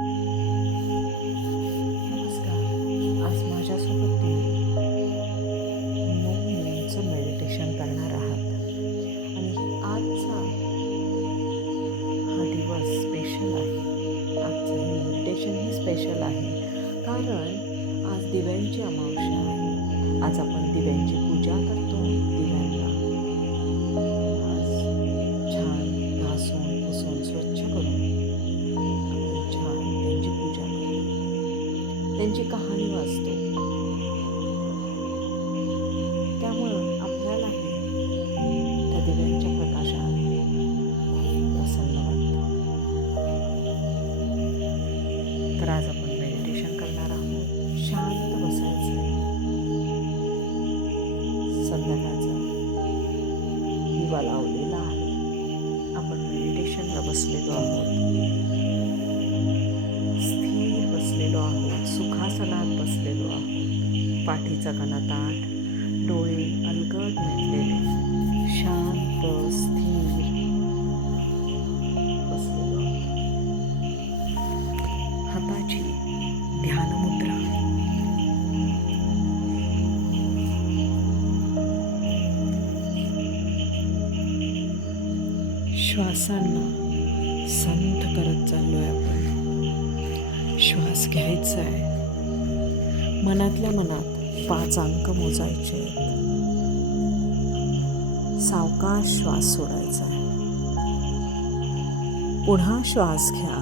नमस्कार. आज माझ्यासोबत तुम्ही 9 मिनिटचं मेडिटेशन करणार आहात आणि आजचा हा दिवस स्पेशल आहे. आजचं हे मेडिटेशन हे स्पेशल आहे कारण आज दिव्यांची अमावस्या आहे. आज आपण दिव्यांची पूजा करतो. दिव्यांना आज छान घासून पुसून स्वच्छ करून आपण छान त्यांची पूजा करतो. त्यांची कहाणी वाचतो. त्यामुळं आपल्यालाही त्या दिव्यांच्या प्रकाशात खूप प्रसन्न वाटतं. तर आज आपण मेडिटेशन करणार आहोत. शांत बसायचं. संध्याकाळचा दिवा लावलेला आहे. आपण मेडिटेशनला बसलेलो आहोत. स्थिर बसलेलो आहोत. सुखासनात बसलेलो आहोत. पाठीचा कणा ताठ, डोळे अलगद मिटलेले, शांत स्थिर बसलेलो आहोत. हाताची ध्यान मुद्रा. श्वासांना संथ करत चाललोय आपण. श्वास घ्यायचा आहे. मनातल्या मनात 5 अंक मोजायचे आहेत. सावकाश श्वास सोडायचा आहे. पुन्हा श्वास घ्या.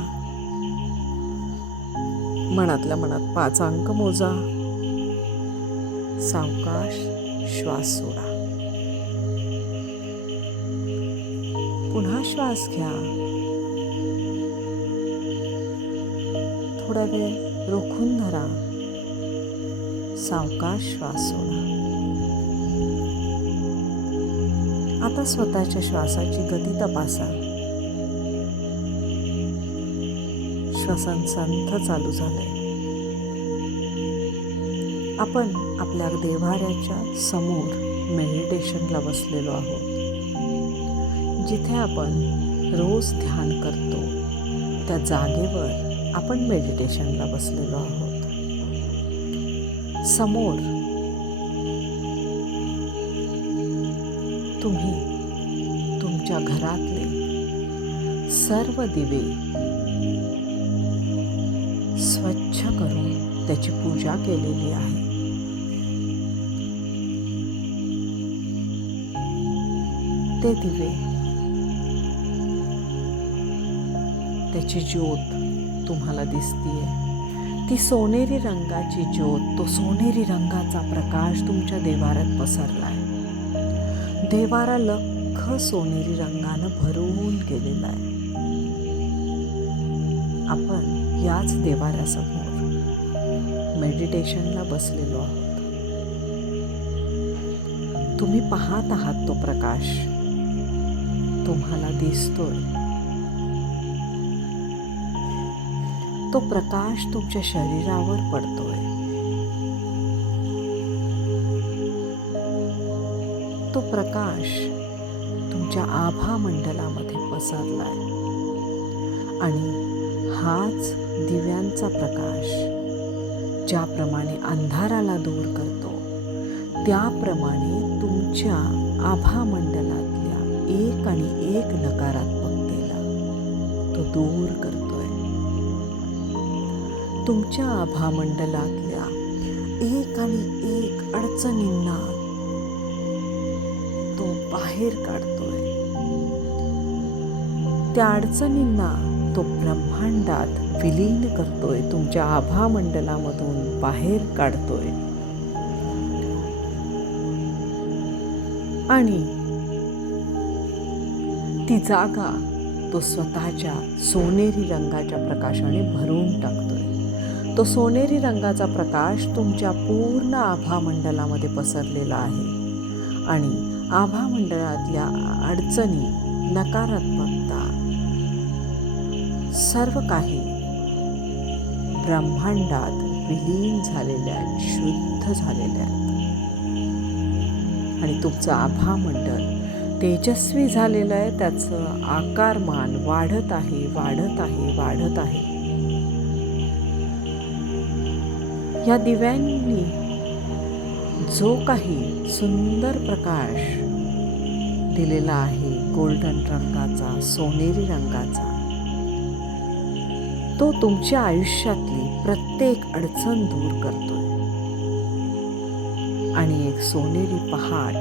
मनातल्या मनात 5 अंक मोजा. सावकाश श्वास सोडा. पुन्हा श्वास घ्या. थोडा वेळ रोखून धरा. सावकाश श्वास सोडा. आता स्वतःच्या श्वासाची गती तपासा. श्वसन संथ चालू झालंय. आपण आपल्या देव्हाऱ्याच्या समोर मेडिटेशनला बसलेलो आहोत. जिथे आपण रोज ध्यान करतो त्या जागेवर आपण मेडिटेशनला बसलेलो आहोत. समोर तुम्ही तुमच्या घरातले सर्व दिवे स्वच्छ करून त्याची पूजा केलेली आहे. ते दिवे, त्याची ज्योत तुम्हाला दिसतीये. ती सोनेरी रंगाची ज्योत, तो सोनेरी रंगाचा प्रकाश तुमच्या देवाऱ्यात पसरलाय. देवारा लख्ख सोनेरी रंगानं भरून गेलेला आहे. आपण याच देवाऱ्यासमोर मेडिटेशनला बसलेलो आहोत. तुम्ही पाहत आहात तो प्रकाश. तुम्हाला दिसतोय. तो प्रकाश तुमच्या शरीरावर पडतोय. तो प्रकाश तुमच्या आभा मंडलामध्ये पसरलाय आणि हाच दिव्यांचा प्रकाश ज्याप्रमाणे अंधाराला दूर करतो त्याप्रमाणे तुमच्या आभा मंडलातल्या एक आणि एक नकारात्मकतेला तो दूर करतोय. तुमच्या आभा मंडलातल्या एक आणि एक अडचणींना तो बाहेर काढतोय. त्या अडचणींना तो ब्रह्मांडात विलीन करतोय. तुमच्या आभा मंडलामधून बाहेर काढतोय आणि ती जागा तो स्वतःच्या सोनेरी रंगाच्या प्रकाशाने भरून टाकतोय. तो सोनेरी रंगाचा प्रकाश तुमच्या पूर्ण आभा मंडलामध्ये पसरलेला आहे आणि आभा मंडळातल्या अडचणी, नकारात्मकता सर्व काही ब्रह्मांडात विलीन झालेल्या आहेत, शुद्ध झालेल्या आहेत आणि तुमचं आभा मंडळ तेजस्वी झालेलं आहे. त्याचं आकारमान वाढत आहे, वाढत आहे, वाढत आहे. या दिव्यांनी जो काही सुंदर प्रकाश दिलेला आहे, गोल्डन रंगाचा, सोनेरी रंगाचा, तो तुमच्या आयुष्यातली प्रत्येक अडचण दूर करतोय आणि एक सोनेरी पहाट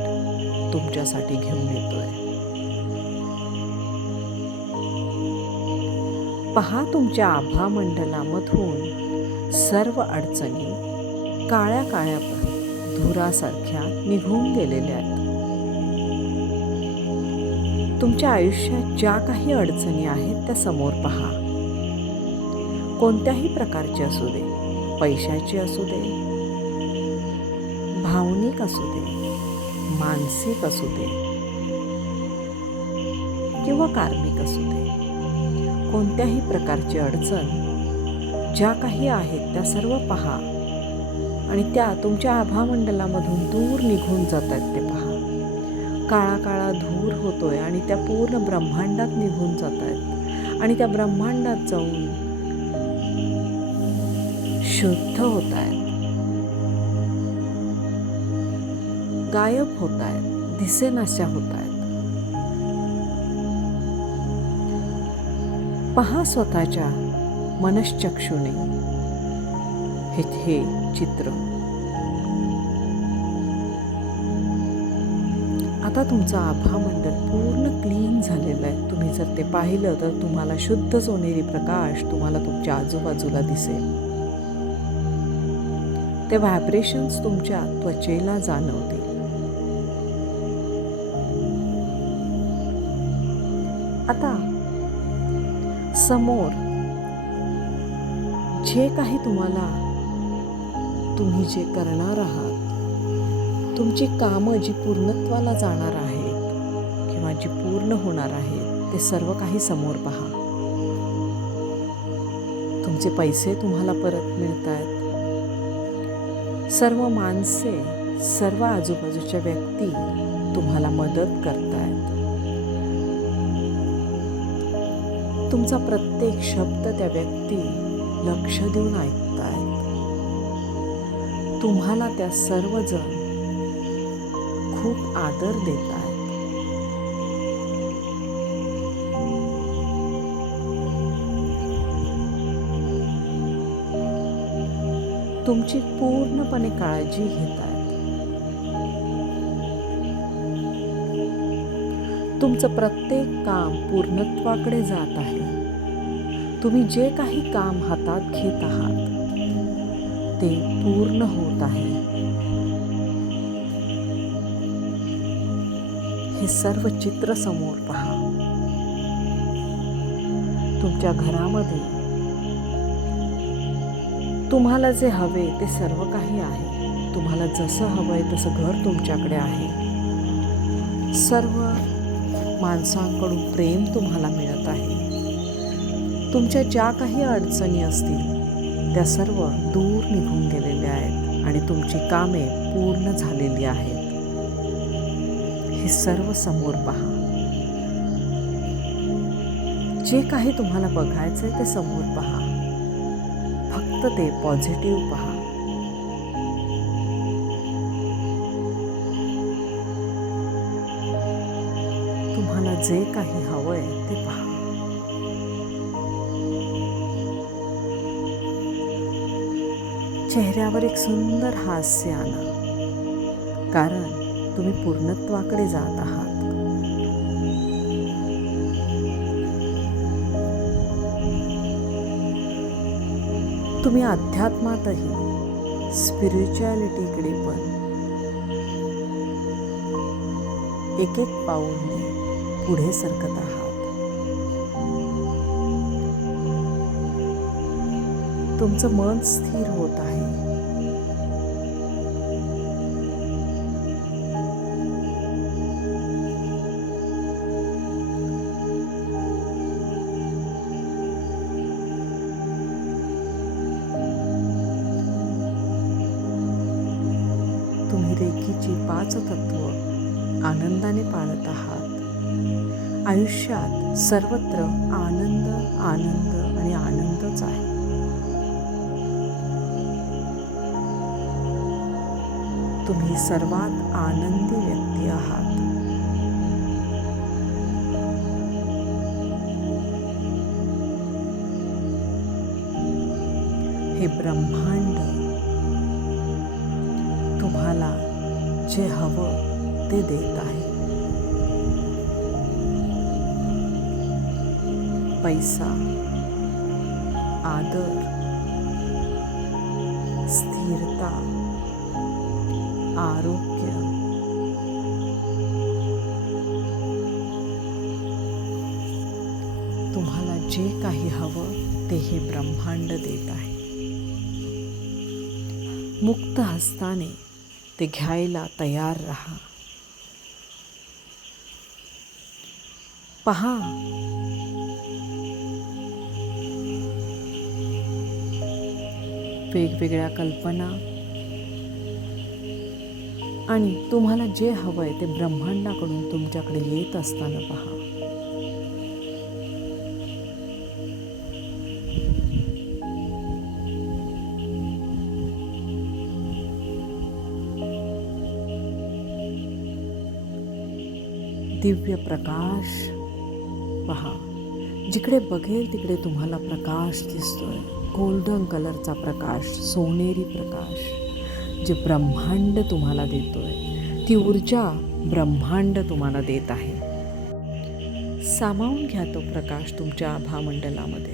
तुमच्यासाठी घेऊन येतोय. पहा, तुमच्या आभामंडलामधून सर्व अडचणी काळ्या काळ्या धुरासारख्या निघून गेलेल्या आहेत. तुमच्या आयुष्यात ज्या काही अडचणी आहेत त्या समोर पहा. कोणत्याही प्रकारचे असू दे, पैशाची असू दे, भावनिक असू दे, मानसिक असू दे किंवा कार्मिक असू दे, कोणत्याही प्रकारची अडचण ज्या काही आहेत त्या सर्व पहा आणि त्या तुमच्या आभामंडलामधून दूर निघून जात आहेत ते पहा. काळा काळा धूर होतोय आणि त्या पूर्ण ब्रह्मांडात निघून जात आहेत आणि त्या ब्रह्मांडात जाऊन शुद्ध होत आहेत, गायब होत आहेत, दिसेनाशा होत आहेत. पहा स्वतःच्या मनश्चक्षुने हे चित्र. आता तुमचं आभामंडल पूर्ण क्लीन झालेलं आहे. तुम्ही जर ते पाहिलं तर तुम्हाला शुद्ध सोनेरी प्रकाश तुम्हाला तुमच्या आजूबाजूला दिसेल. ते व्हायब्रेशन्स तुमच्या त्वचेला जाणवतील. आता समोर जे काही तुम्ही जे करणार आहात, तुमची कामं जी पूर्णत्वाला जाणार आहेत किंवा जी पूर्ण होणार आहेत, ते सर्व काही समोर पहा. तुमचे पैसे तुम्हाला परत मिळत आहेत. सर्व माणसे, सर्व आजूबाजूच्या व्यक्ती तुम्हाला मदत करतायत. तुमचा प्रत्येक शब्द त्या व्यक्ती लक्ष देऊन ऐकतायत. तुम्हाला त्या सर्वजण खूप आदर देत आहेत. तुमची पूर्णपणे काळजी घेत आहेत. तुमचं प्रत्येक काम पूर्णत्वाकडे जात आहे. तुम्ही जे काही काम हातात घेत आहात ते पूर्ण होत आहे. हे सर्व चित्र समोर पहा. तुमच्या घरामध्ये तुम्हाला जे हवे ते सर्व काही आहे. तुम्हाला जसं हवंय तसं घर तुमच्याकडे आहे. सर्व माणसांकडून प्रेम तुम्हाला मिळत आहे. तुमच्या ज्या काही अडचणी असतील त्या सर्व दूर निघून गेलेल्या आहेत आणि तुमची कामे पूर्ण झालेली आहेत. हे सर्व समोर पहा. जे काही तुम्हाला बघायचंय ते समोर पहा. फक्त ते पॉझिटिव्ह पहा. तुम्हाला जे काही हवंय ते पहा. चेहऱ्यावर एक सुंदर हास्य आणा, कारण तुम्ही पूर्णत्वाकडे जात आहात. तुम्ही अध्यात्मातही, स्पिरिच्युअलिटीकडे पण एक एक पाऊल पुढे सरकत आहात. तुमचं मन स्थिर होत आहे. तुम्ही रेखीची 5 तत्व आनंदाने पाळत आहात. आयुष्यात सर्वत्र आनंद, आनंद आणि आनंदच आहे. तुम्ही सर्वात आनंदी व्यक्ती आहात. हे ब्रह्मांड तुम्हाला जे हवं ते देत आहे. पैसा, आदर, स्थिरता, आरोग्य, तुम्हाला जे काही हवं ते हे ब्रह्मांड देत आहे. मुक्त हस्ताने ते घ्यायला तयार राहा. पहा, वेगवेगळ्या कल्पना आणि तुम्हाला जे हवंय ते ब्रह्मांडाकडून तुमच्याकडे येत असताना पहा. दिव्य प्रकाश पहा. जिकडे बघेल तिकडे तुम्हाला प्रकाश दिसतोय. गोल्डन कलरचा प्रकाश, सोनेरी प्रकाश जे ब्रह्मांड तुम्हाला देतोय. ती ऊर्जा ब्रह्मांड तुम्हाला देत आहे. सामावून घ्या तो प्रकाश तुमच्या आभामंडलामध्ये.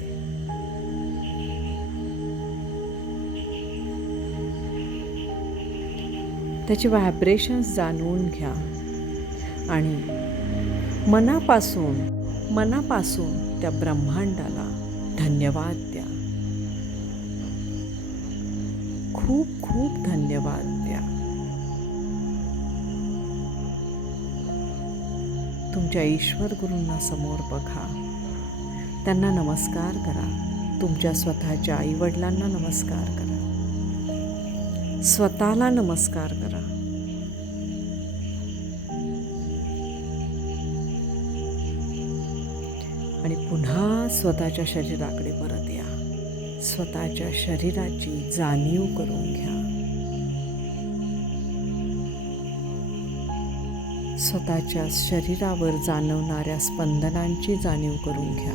त्याचे व्हायब्रेशन्स जाणून घ्या आणि मनापासून त्या ब्रह्मांडाला धन्यवाद द्या. खूप खूप धन्यवाद द्या. तुमच्या ईश्वर गुरूंना समोर बघा. त्यांना नमस्कार करा. तुमच्या स्वतःच्या आईवडिलांना नमस्कार करा. स्वतःला नमस्कार करा. आणि पुन्हा स्वतःच्या शरीराकडे परत या. स्वतःच्या शरीराची जाणीव करून घ्या. स्वतःच्या शरीरावर जाणवणाऱ्या स्पंदनांची जाणीव करून घ्या.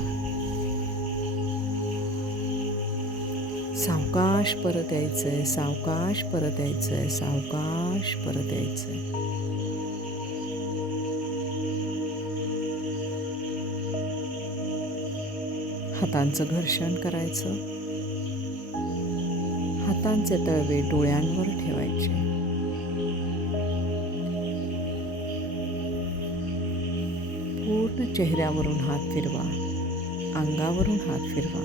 सावकाश परत यायचंय, सावकाश परत यायचंय, सावकाश परत यायचंय. हातांचं घर्षण करायचं. हातांचे तळवे डोळ्यांवर ठेवायचे. पूर्ण चेहऱ्यावरून हात फिरवा. अंगावरून हात फिरवा.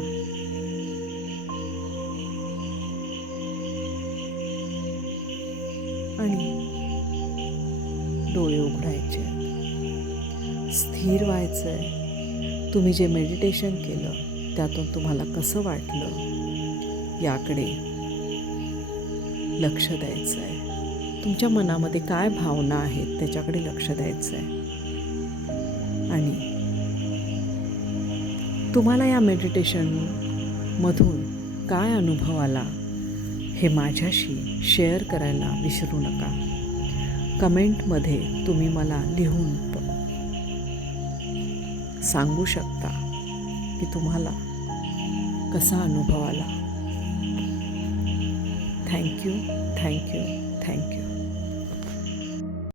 आणि डोळे उघडायचे. स्थिर व्हायचंय. तुम्ही जे मेडिटेशन केलं त्यातून तुम्हाला कसं वाटलं याकडे लक्ष द्यायचं आहे. तुमच्या मनामध्ये काय भावना आहेत त्याच्याकडे लक्ष द्यायचं आहे. आणि तुम्हाला या मेडिटेशनमधून काय अनुभव आला हे माझ्याशी शेअर करायला विसरू नका. कमेंटमध्ये तुम्ही मला लिहून सांगू शकता की तुम्हाला कसा अनुभव आला. Thank you, thank you, thank you.